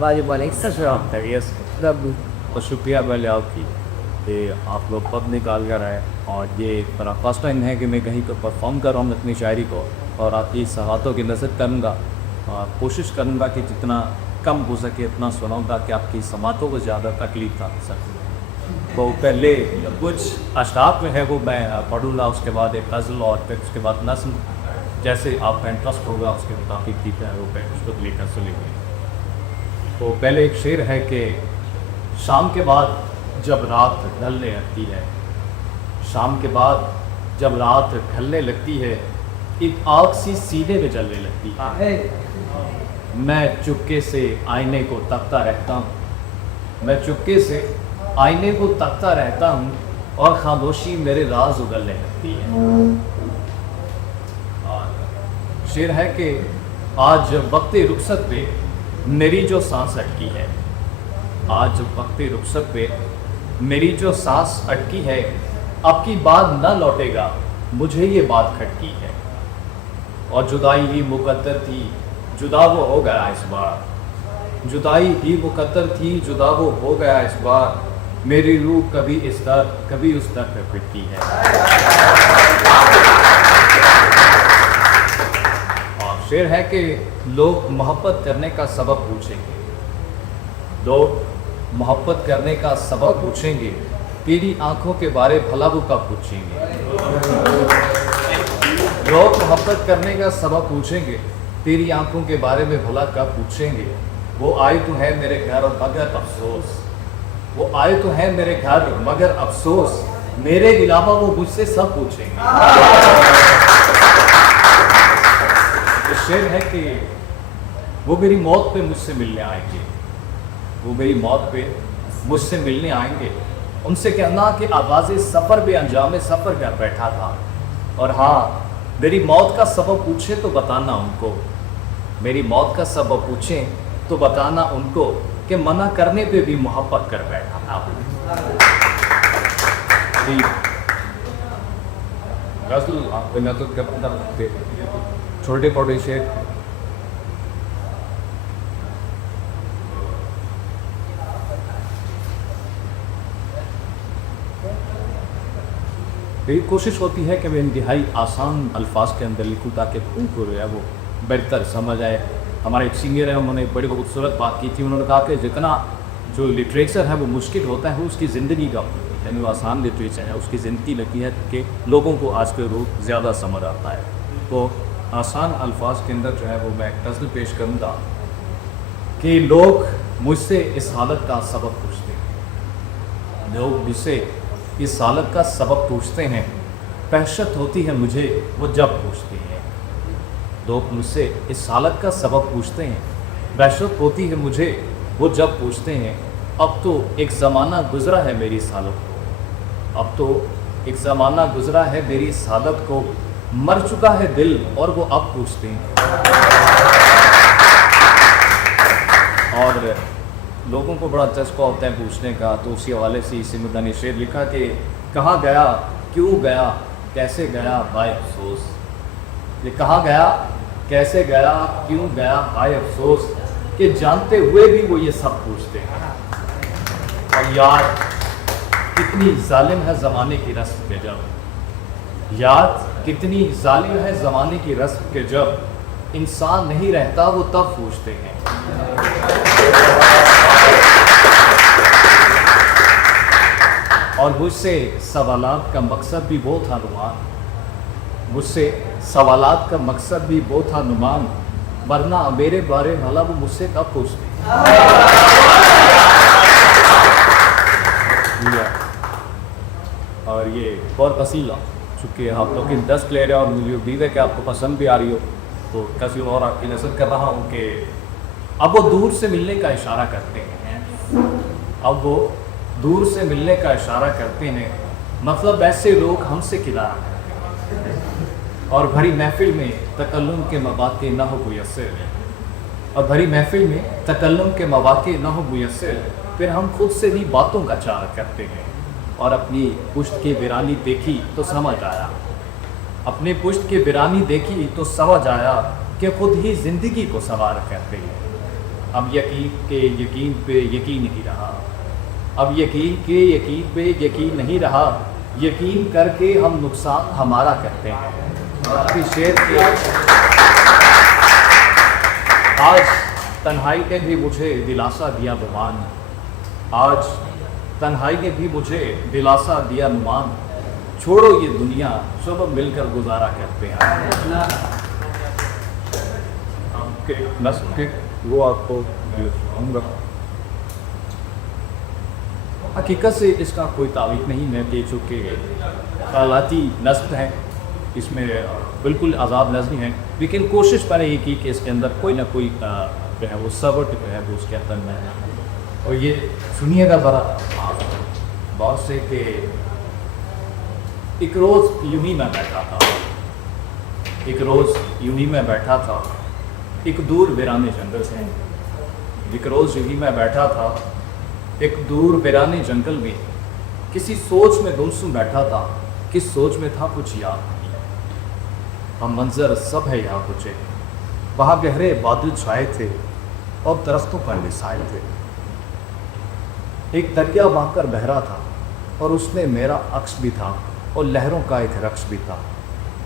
वाजिब अलैहिस्सलाम खैरियत से। रब और शुक्रिया पहले आपकी कि आप लोग वक्त निकाल कर आए। और ये मेरा फर्स्ट टाइम है कि मैं कहीं पर परफॉर्म कर रहा हूँ अपनी शायरी को, और आपकी सहातों की नज़र करूँगा और कोशिश करूँगा कि जितना कम हो सके इतना सुनाऊँगा कि आपकी समातों को ज़्यादा तकलीफ ना हो सके। तो पहले कुछ अशराफ में है वो मैं पढ़ूँगा, उसके बाद एक गज़ल और फिर उसके बाद नज़्म, जैसे आपका इंटरेस्ट होगा उसके मुताबिक ठीक है वो उसको लेकर सुनेंगे। तो पहले एक शेर है कि शाम के बाद जब रात ढलने लगती है, शाम के बाद जब रात ढलने लगती है, एक आग सी सीने में जलने लगती है। मैं चुपके से आईने को तकता रहता हूँ, मैं चुपके से आईने को तकता रहता हूँ और खामोशी मेरे राज उगलने लगती है। और शेर है कि आज वक्त रुखसत पे मेरी जो सांस अटकी है, आज वक्त रुखसत पे मेरी जो सांस अटकी है, अब की बात न लौटेगा मुझे ये बात खटकी है। और जुदाई ही मुकद्दर थी जुदा वो हो गया इस बार, जुदाई ही मुकद्दर थी जुदा वो हो गया इस बार, मेरी रूह कभी इस दर कभी उस दर पे पिटती है। और शेर है कि लोग मोहब्बत करने का सबब पूछेंगे, लोग मोहब्बत करने का सबब पूछेंगे, तेरी आंखों के बारे भला वो कब पूछेंगे। लोग मोहब्बत करने का सबब पूछेंगे, तेरी आंखों के बारे में भला कब पूछेंगे। वो आए तो है मेरे घर और मगर अफसोस, वो आए तो है मेरे घर मगर अफसोस, मेरे अलावा वो मुझसे सब पूछेंगे। शेर है कि वो मेरी मौत पे मुझसे मिलने आएंगे, वो मेरी मौत पे मुझसे मिलने आएंगे। उनसे कहना कि आगाज़े सफ़र पे अंजाम सफ़र कर बैठा था, और हाँ मेरी मौत का सबब पूछे तो बताना उनको, मेरी मौत का सबब पूछें तो बताना उनको कि मना करने पे भी मोहब्बत कर बैठा था। छोटे छोटे शेर मेरी कोशिश होती है कि मैं इंतहाई आसान अल्फाज के अंदर लिखूँ ताकि उनको जो है वो बेहतर समझ आए। हमारे एक सीनियर है, उन्होंने बड़ी खूबसूरत बात की थी, उन्होंने कहा कि जितना जो लिटरेचर है वो मुश्किल होता है वो उसकी ज़िंदगी का, यानी वो आसान लिटरेचर है उसकी ज़िंदगी लगती है कि लोगों को आज के रोज़ ज़्यादा समझ आता है। तो आसान अल्फाज के अंदर जो है वो मैं एक गज़ल पेश करूँगा कि लोग मुझसे इस हालत का सबब पूछते हैं, लोग मुझसे इस हालत का सबब पूछते हैं, दहशत होती है मुझे वो जब पूछते हैं। लोग मुझसे इस हालत का सबब पूछते हैं, दहशत होती है मुझे वो जब पूछते हैं। अब तो एक ज़माना गुज़रा है मेरी इस हालत को, अब तो एक ज़माना गुज़रा है मेरी इस हालत को, मर चुका है दिल और वो अब पूछते हैं। और लोगों को बड़ा चस्का होता है पूछने का, तो उसी हवाले से इसी मुद्दा ने शेर लिखा कि कहाँ गया क्यों गया कैसे गया बाय अफसोस। ये कहाँ गया कैसे गया क्यों गया बाय अफसोस, कि जानते हुए भी वो ये सब पूछते हैं। और यार कितनी जालिम है ज़माने की रस्म के जब, याद कितनी जालिम है ज़माने की रस्म के जब, इंसान नहीं रहता वो तब पूछते हैं। और मुझसे सवालात का मकसद भी वो था नुमान, मुझसे सवालात का मकसद भी वो था नुमान, वरना मेरे बारे भला वो मुझसे कब पूछते। और ये बहुत वसीला, चूँकि आप लोग इंटरेस्ट ले रहे हो और मुझे उम्मीद है कि आपको पसंद भी आ रही हो, तो किसी और आपकी नज़र कर रहा हूँ कि अब वो दूर से मिलने का इशारा करते हैं, अब वो दूर से मिलने का इशारा करते हैं, मतलब ऐसे लोग हमसे किनारा करते हैं। और भरी महफिल में तकल्लुम के मवाक़े न हो मुयस्सर, और भरी महफिल में तकल्लुम के मवाक़े न हो मुयस्सर, फिर हम खुद से भी बातों का चार करते हैं। और अपनी पुश्त की वीरानी देखी तो समझ आया, अपने पुश्त की वीरानी देखी तो समझ आया कि खुद ही ज़िंदगी को सवार करते हैं। अब यकीन के यकीन पे यकीन नहीं रहा, अब यकीन के यकीन पे यकीन नहीं रहा, यकीन करके हम नुकसान हमारा करते हैं। आपकी शेर के आज तन्हाई ने भी मुझे दिलासा दिया नुमान, आज तन्हाई ने भी मुझे दिलासा दिया नुमान, छोड़ो ये दुनिया सब मिलकर गुजारा करते हैं। वो आपको हकीकत से इसका कोई तारीफ नहीं है कि चूँकि ख़यालाती नस्ब है, इसमें बिल्कुल आज़ाद नज़्म है, लेकिन कोशिश मैंने ये की कि इसके अंदर कोई ना कोई जो है वो सबट जो है वो उसके अंदर में है। और ये सुनिएगा ज़रा बहुत से कि एक रोज़ यूं ही मैं बैठा था, एक रोज़ यूं ही मैं बैठा था एक दूर वीराने जंगल से, एक रोज़ यूं ही मैं बैठा था एक दूर वीराने जंगल में, किसी सोच में गुमसुम बैठा था, किस सोच में था कुछ याद नहीं। हम मंजर सब है यहाँ कुछ, वहाँ गहरे बादल छाए थे और दरख्तों पर मिसाइल थे। एक दरिया बहकर बह रहा था और उसमें मेरा अक्स भी था और लहरों का एक रक्स भी था।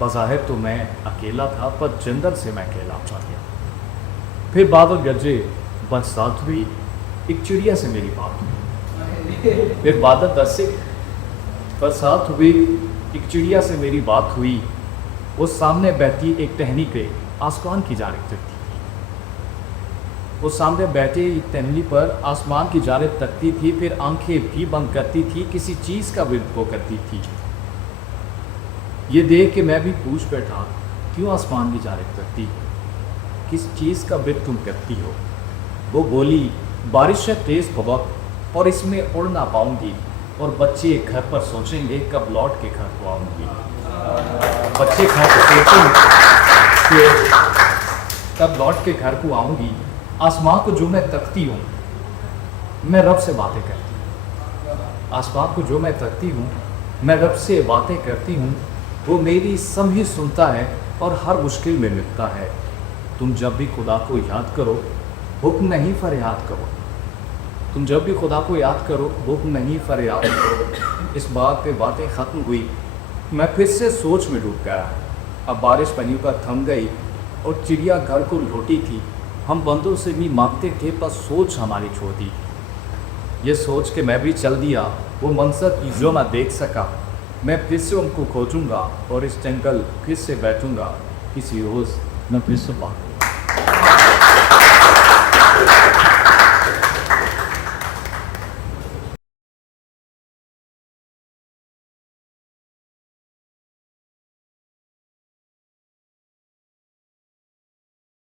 बज़ाहिर तो मैं अकेला था पर जंगल से मैं अकेला पा गया। फिर बादल गरजे, बरसात हुई, एक चिड़िया से मेरी बात हुई। फिर बादल बरसे, बरसात हुई, एक चिड़िया से मेरी बात हुई। वो सामने बहती एक टहनी पे आसमान की जानिब तकती थी, वो सामने बैठे एक टहनी पर आसमान की जानिब तकती थी, फिर आंखें भी बंद करती थी, किसी चीज़ का विद वो करती थी। ये देख के मैं भी पूछ बैठा, क्यों आसमान की जानिब तकती हो, किस चीज़ का विद तुम करती हो। वो बोली, बारिश है तेज़ भवक और इसमें उड़ ना पाऊंगी, और बच्चे घर पर सोचेंगे कब लौट के घर को आऊंगी। बच्चे घर पर सोचेंगे कि कब लौट के घर को आऊंगी। आसमां को जो मैं तकती हूँ, मैं रब से बातें करती हूँ। आसमां को जो मैं तकती हूँ, मैं रब से बातें करती हूँ। वो मेरी समझी सुनता है और हर मुश्किल में मिलता है। तुम जब भी खुदा को याद करो, हुक्म नहीं फरियाद करो। तुम जब भी खुदा को याद करो, हुक्म नहीं फरियाद करो। इस बात पे बातें ख़त्म हुई, मैं फिर से सोच में डूब गया। अब बारिश पनी पर थम गई और चिड़िया घर को लौटी थी। हम बंदों से भी मांगते थे पर सोच हमारी छोड़ दी। ये सोच के मैं भी चल दिया वो मंजर की जो मैं देख सका। मैं फिर से उनको खोजूँगा और इस जंगल फिर से बैठूँगा, किसी रोज़ मैं फिर से बात